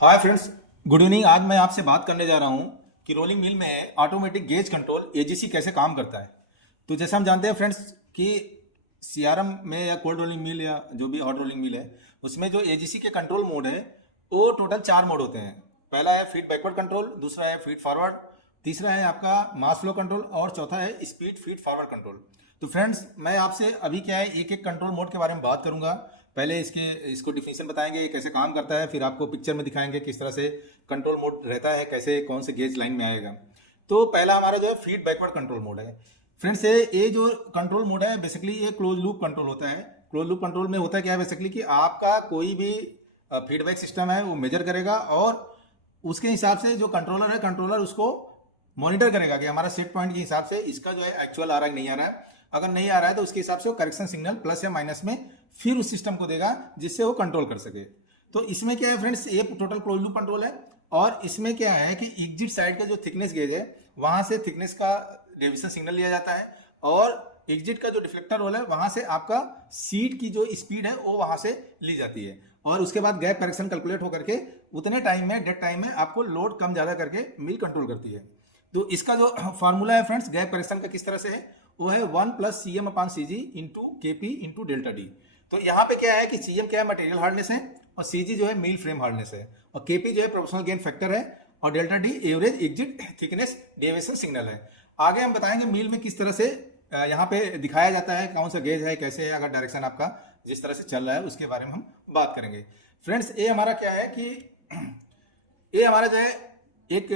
Hi friends, good evening. आज मैं आपसे बात करने जा रहा हूं कि रोलिंग मिल में ऑटोमेटिक गेज कंट्रोल एजीसी कैसे काम करता है। तो जैसे हम जानते हैं फ्रेंड्स कि सीआरएम में या कोल्ड रोलिंग मिल या जो भी हॉट रोलिंग मिल है, उसमें जो एजीसी के कंट्रोल मोड है वो टोटल 4 मोड होते हैं। पहला है फीड बैकवर्ड कंट्रोल, दूसरा है फीड फॉरवर्ड, तीसरा है आपका मास फ्लो कंट्रोल और चौथा है स्पीड फीड फॉरवर्ड कंट्रोल। तो फ्रेंड्स, मैं आपसे अभी क्या है एक एक कंट्रोल मोड के बारे में बात करूंगा। पहले इसको डिफिनीशन बताएंगे, ये कैसे काम करता है, फिर आपको पिक्चर में दिखाएंगे किस तरह से कंट्रोल मोड रहता है, कैसे कौन से गेज लाइन में आएगा। तो पहला हमारा जो है फीड बैकवर्ड कंट्रोल मोड है। फ्रेंड्स, ये जो कंट्रोल मोड है बेसिकली ये क्लोज लूप कंट्रोल होता है। क्लोज लूप कंट्रोल में होता है क्या है बेसिकली कि आपका कोई भी फीडबैक सिस्टम है वो मेजर करेगा और उसके हिसाब से जो कंट्रोलर है कंट्रोलर उसको मॉनिटर करेगा कि हमारा सेट पॉइंट के हिसाब से इसका जो है एक्चुअल आ रहा है कि नहीं आ रहा है। अगर नहीं आ रहा है तो उसके हिसाब से वो करेक्शन सिग्नल प्लस या माइनस में फिर उस सिस्टम को देगा जिससे वो कंट्रोल कर सके। तो इसमें क्या है फ्रेंड्स, ये टोटल क्लोज लूप कंट्रोल है। और इसमें क्या है कि एग्जिट साइड का जो थिकनेस गेज है वहां से थिकनेस का डेविएशन सिग्नल लिया जाता है और एग्जिट का जो डिफ्लेक्टर रोल है वहां से आपका सीट की जो स्पीड है वो वहां से ली जाती है और उसके बाद गैप करेक्शन कैलकुलेट होकर के उतने टाइम में डेड टाइम में आपको लोड कम ज्यादा करके मिल कंट्रोल करती है। तो इसका जो फार्मूला है फ्रेंड्स गैप करेक्शन का किस तरह से है, वो है 1 + CM/CG into KP into delta D. तो यहाँ पे क्या है कि CM क्या है मटेरियल हार्डनेस है और CG जो है मील फ्रेम हार्डनेस है और KP जो है प्रोपोर्शनल गेन फैक्टर है और delta D average exit thickness deviation signal है। आगे हम बताएंगे मील में किस तरह से यहाँ पे दिखाया जाता है, कौन सा गेज है, कैसे है, अगर डायरेक्शन आपका जिस तरह से चल रहा है उसके बारे में हम बात करेंगे। फ्रेंड्स, ये हमारा क्या है कि ये हमारा जो है एक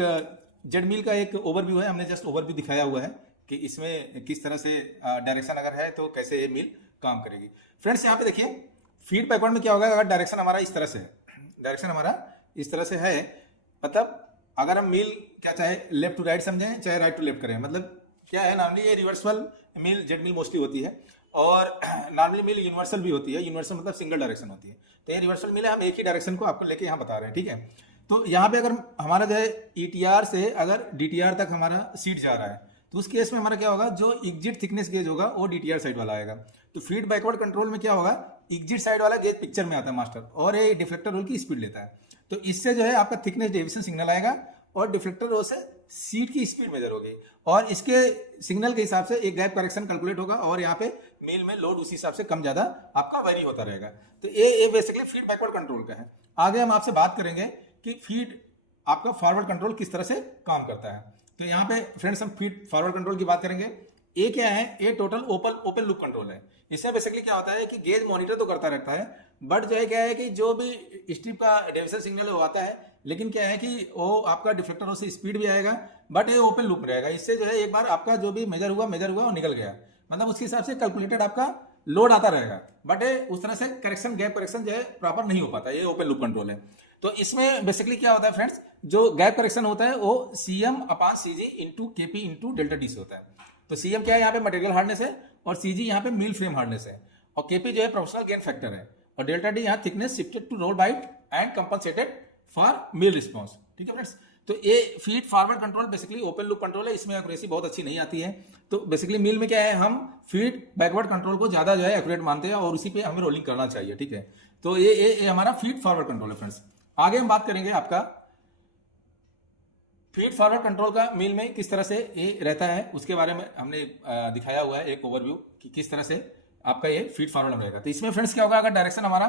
जेड मिल का एक ओवरव्यू है। हमने जस्ट ओवरव्यू दिखाया हुआ है कि इसमें किस तरह से डायरेक्शन अगर है तो कैसे ये मिल काम करेगी। फ्रेंड्स, यहाँ पे देखिए फीड बैकवर्ड में क्या होगा, अगर डायरेक्शन हमारा इस तरह से है, डायरेक्शन हमारा इस तरह से है, मतलब अगर हम मिल क्या चाहे लेफ्ट टू राइट समझें चाहे राइट टू लेफ्ट करें, मतलब क्या है नॉर्मली ये रिवर्सल मिल जेड मिल मोस्टली होती है और नॉर्मली मिल यूनिवर्सल भी होती है। यूनिवर्सल मतलब सिंगल डायरेक्शन होती है। तो ये रिवर्सल मिल है, हम एक ही डायरेक्शन को आपको लेके यहाँ बता रहे हैं, ठीक है। तो यहाँ पे अगर हमारा जो है ETR से अगर DTR तक हमारा सीट जा रहा है तो उस केस में हमारा क्या होगा, जो एग्जिट थिकनेस गेज होगा वो DTR साइड वाला आएगा। तो फीड बैकवर्ड कंट्रोल में क्या होगा, एग्जिट साइड वाला गेज पिक्चर में आता है मास्टर और ये डिफ्लेक्टर रोल की स्पीड लेता है। तो इससे जो है आपका थिकनेस डेविएशन सिग्नल आएगा और डिफ्लेक्टर रोल से सीट की स्पीड मेजर होगी और इसके सिग्नल के हिसाब से एक गैप करेक्शन कैलकुलेट होगा और यहाँ पे मील में लोड उसी हिसाब से कम ज्यादा आपका वेरी होता रहेगा। तो ये बेसिकली फीड बैकवर्ड कंट्रोल का है। आगे हम आपसे बात करेंगे कि फीड आपका फॉरवर्ड कंट्रोल किस तरह से काम करता है। तो यहाँ पे फ्रेंड्स हम फीड फॉरवर्ड कंट्रोल की बात करेंगे। ये क्या है, ये टोटल ओपन लूप कंट्रोल है। इससे बेसिकली क्या होता है कि गेज मॉनिटर तो करता रहता है बट जो है क्या है कि जो भी स्ट्रिप का डेविएशन सिग्नल है वो आता है, लेकिन क्या है कि वो आपका डिफ्लेक्टर से स्पीड भी आएगा बट ये ओपन लूप में रहेगा। इससे जो है एक बार आपका जो भी मेजर हुआ और निकल गया, मतलब उसके हिसाब से कैलकुलेटेड आपका लोड आता रहेगा बट उस तरह से करेक्शन गैप करेक्शन जो है प्रॉपर नहीं हो पाता। ये ओपन लूप कंट्रोल है। तो इसमें बेसिकली क्या होता है फ्रेंड्स, जो गैप करेक्शन होता है वो CM/CG into KP into delta D से होता है। तो CM क्या है, यहाँ पे मटेरियल हार्डनेस है और CG यहाँ पे मील फ्रेम हार्डनेस है और KP जो है प्रोपोर्शनल गेन फैक्टर है और डेल्टा डी यहाँ thickness shifted to roll bite and compensated for mill response, ठीक है फ्रेंड्स। तो ये feed forward control basically open loop control है। इसमें एक्यूरेसी बहुत अच्छी नहीं आती है। तो बेसिकली मिल में क्या है, हम फीड बैकवर्ड कंट्रोल को ज्यादा जो है एक्यूरेट मानते हैं और उसी पे हमें रोलिंग करना चाहिए, ठीक है। तो ये हमारा फीड फॉरवर्ड कंट्रोल है फ्रेंड्स। आगे हम बात करेंगे आपका फीड फॉरवर्ड कंट्रोल का मिल में किस तरह से ये रहता है, उसके बारे में हमने दिखाया हुआ है एक ओवरव्यू कि किस तरह से आपका ये फीड फॉरवर्ड में रहेगा। तो इसमें फ्रेंड्स क्या होगा, अगर डायरेक्शन हमारा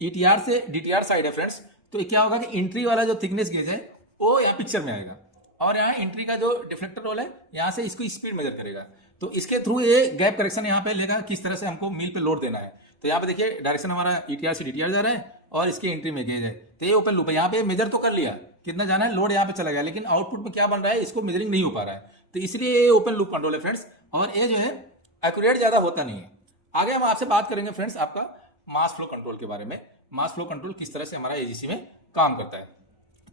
ETR से DTR साइड है फ्रेंड्स, तो क्या होगा कि एंट्री वाला जो थिकनेस गेज है वो यहाँ पिक्चर में आएगा और यहाँ एंट्री का जो डिफ्लेक्टर रोल है यहाँ से इसको स्पीड मेजर करेगा। तो इसके थ्रू ये गैप करेक्शन यहाँ पे लेगा किस तरह से हमको मिल पे लोड देना है। तो यहाँ पे देखिए डायरेक्शन हमारा ETR से DTR जा रहा है और इसके एंट्री में गेज है। तो ये ओपन लूप है, यहाँ पे मेजर तो कर लिया कितना जाना है, लोड यहाँ पे चला गया, लेकिन आउटपुट में क्या बन रहा है इसको मेजरिंग नहीं हो पा रहा है। तो इसलिए ये ओपन लूप कंट्रोल है फ्रेंड्स और ये जो है एक्यूरेट ज्यादा होता नहीं है। आगे हम आपसे बात करेंगे फ्रेंड्स आपका मास फ्लो कंट्रोल के बारे में। मास फ्लो कंट्रोल किस तरह से हमारा एजीसी में काम करता है।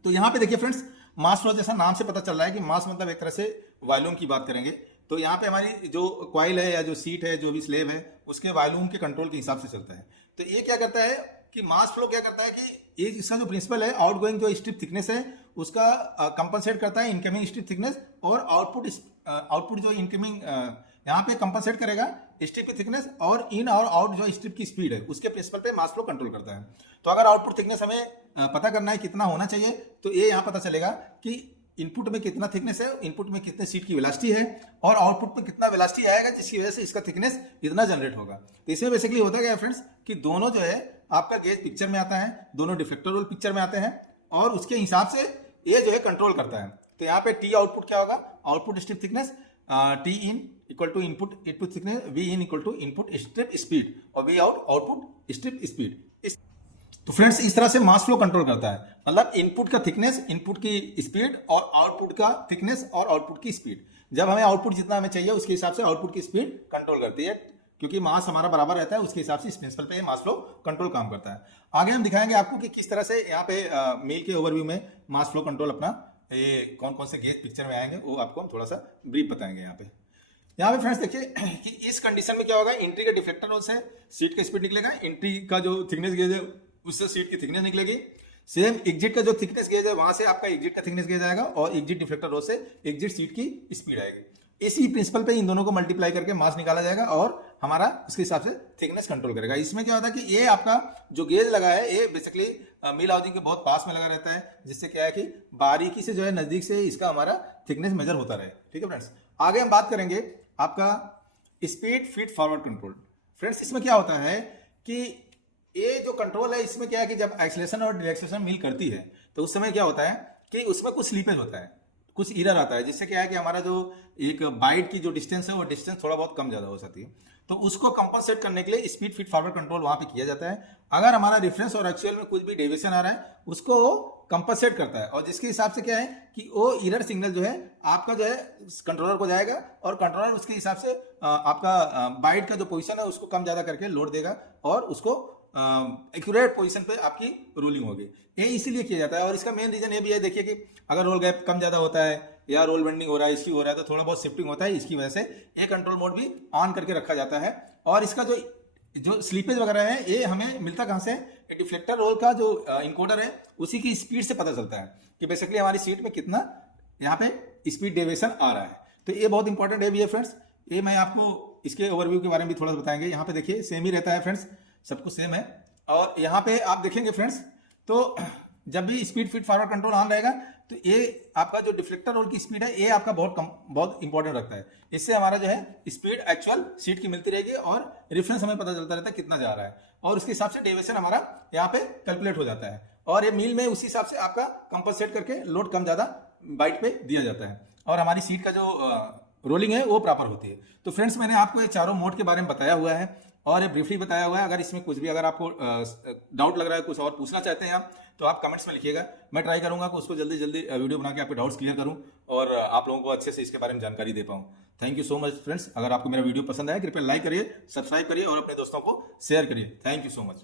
तो यहाँ पे देखिए फ्रेंड्स, मास फ्लो जैसा नाम से पता चल रहा है कि मास मतलब एक तरह से वॉल्यूम की बात करेंगे। तो यहाँ पे हमारी जो कॉइल है या जो सीट है जो भी स्लेब है उसके वॉल्यूम के कंट्रोल के हिसाब से चलता है। तो ये क्या करता है कि मास फ्लो क्या करता है कि ये इसका जो प्रिंसिपल है, आउटगोइंग जो स्ट्रिप थिकनेस है उसका कंपनसेट करता है इनकमिंग स्ट्रिप थिकनेस और आउटपुट जो इनकमिंग यहाँ पे कंपनसेट करेगा स्ट्रिप की थिकनेस और इन और आउट जो स्ट्रिप की स्पीड है उसके प्रिंसिपल पे मास फ्लो कंट्रोल करता है। तो अगर आउटपुट थिकनेस हमें पता करना है कितना होना चाहिए, तो ये यहाँ पता चलेगा कि इनपुट में कितना थिकनेस है, इनपुट में कितने सीट की वेलोसिटी है और आउटपुट में कितना वेलोसिटी आएगा, जिसकी वजह से इसका थिकनेस इतना जनरेट होगा। तो इसमें बेसिकली होता क्या है फ्रेंड्स कि दोनों जो है आपका गेज पिक्चर में आता है, दोनों डिफ्लेक्टर रोल पिक्चर में आते हैं और उसके हिसाब से ये जो है कंट्रोल करता है। तो यहाँ पे टी आउटपुट क्या होगा, output strip thickness, T in equal to input thickness, V in equal to input strip speed और V out output strip speed. तो फ्रेंड्स इस तरह से मास फ्लो कंट्रोल करता है, मतलब इनपुट का थिकनेस, इनपुट की स्पीड और आउटपुट का थिकनेस और आउटपुट की स्पीड। जब हमें आउटपुट जितना हमें चाहिए उसके हिसाब से आउटपुट की स्पीड कंट्रोल करती है, क्योंकि मास हमारा बराबर रहता है, उसके हिसाब से इस प्रिंसिपल पे मास फ्लो कंट्रोल काम करता है। आगे हम दिखाएंगे आपको कि किस तरह से यहाँ पे मील के ओवरव्यू में मास फ्लो कंट्रोल अपना ये कौन कौन से गेज पिक्चर में आएंगे वो आपको हम थोड़ा सा ब्रीफ बताएंगे। यहाँ पे फ्रेंड्स देखिए कि इस कंडीशन में क्या होगा, एंट्री के डिफ्लेक्टर रोल से सीट का स्पीड निकलेगा, एंट्री का जो थिकनेस गेज है उससे सीट की थिकनेस निकलेगी, सेम एग्जिट का जो थिकनेस गेज है वहां से आपका एग्जिट का थिकनेस गेज आएगा और एग्जिट डिफ्लेक्टर रोल से एग्जिट सीट की स्पीड आएगी। इसी प्रिंसिपल पे इन दोनों को मल्टीप्लाई करके मास निकाला जाएगा और हमारा उसके हिसाब से थिकनेस कंट्रोल करेगा। इसमें क्या होता है कि ये आपका जो गेज लगा है ये बेसिकली मिल हाउसिंग के बहुत पास में लगा रहता है, जिससे क्या है कि बारीकी से जो है नजदीक से इसका हमारा थिकनेस मेजर होता रहे। ठीक है फ्रेंड्स, आगे हम बात करेंगे आपका speed feed forward control. Friends इसमें क्या होता है कि ये जो कंट्रोल है इसमें क्या है कि जब एक्सेलरेशन और रिलैक्सेशन मिल करती है तो उस समय क्या होता है कि उसमें कुछ स्लीपेज होता है, कुछ एरर आता है, जिससे क्या है कि हमारा जो एक बाइट की जो डिस्टेंस है वो डिस्टेंस थोड़ा बहुत कम ज्यादा हो सकती है। तो उसको कंपनसेट करने के लिए स्पीड फीड फॉरवर्ड कंट्रोल वहां पे किया जाता है। अगर हमारा रेफरेंस और एक्चुअल में कुछ भी डेविएशन आ रहा है उसको कंपनसेट करता है और जिसके हिसाब से क्या है कि वो एरर सिग्नल जो है आपका जो है कंट्रोलर को जाएगा और कंट्रोलर उसके हिसाब से आपका बाइट का जो पोजीशन है उसको कम ज्यादा करके लोड देगा और उसको एक्यूरेट पोजीशन पे आपकी रूलिंग होगी। ये इसीलिए किया जाता है और इसका मेन रीजन ये भी है, देखिए कि अगर रोल गैप कम ज्यादा होता है या रोल बेंडिंग हो रहा है, इसकी हो रहा है तो थोड़ा बहुत शिफ्टिंग होता है, इसकी वजह से ये कंट्रोल मोड भी ऑन करके रखा जाता है। और इसका जो स्लीपेज वगैरह है ये हमें मिलता कहाँ से, डिफ्लेक्टर रोल का जो इनकोडर है उसी की स्पीड से पता चलता है कि बेसिकली हमारी सीट में कितना यहाँ पे स्पीड डेविएशन आ रहा है। तो ये बहुत इंपॉर्टेंट है भी है फ्रेंड्स। ये मैं आपको इसके ओवरव्यू के बारे में भी थोड़ा सा बताएंगे। यहाँ पे देखिए सेम ही रहता है फ्रेंड्स, सब कुछ सेम है। और यहाँ पे आप देखेंगे फ्रेंड्स तो जब भी speed feed forward control on रहेगा तो ये आपका जो डिफ्लेक्टर रोल की स्पीड है ये आपका बहुत इंपॉर्टेंट रखता है। इससे हमारा जो है स्पीड एक्चुअल सीट की मिलती रहेगी और रेफरेंस हमें पता चलता रहता है कितना जा रहा है और उसके हिसाब से डेविएशन हमारा यहाँ पे कैलकुलेट हो जाता है और ये मील में उसी हिसाब से आपका कंपनसेट करके लोड कम ज्यादा बाइट पे दिया जाता है और हमारी सीट का जो रोलिंग है वो प्रॉपर होती है। तो फ्रेंड्स मैंने आपको ये चारों मोड के बारे में बताया हुआ है और ये ब्रीफली बताया हुआ है। अगर इसमें कुछ भी अगर आपको डाउट लग रहा है, कुछ और पूछना चाहते हैं आप, तो आप कमेंट्स में लिखिएगा। मैं ट्राई करूंगा कि उसको जल्दी जल्दी वीडियो बना के आपके डाउट्स क्लियर करूं और आप लोगों को अच्छे से इसके बारे में जानकारी दे पाऊं। Thank you so much friends. अगर आपको मेरा वीडियो पसंद आया कृपया लाइक करिए, सब्सक्राइब करिए और अपने दोस्तों को शेयर करिए। Thank you so much.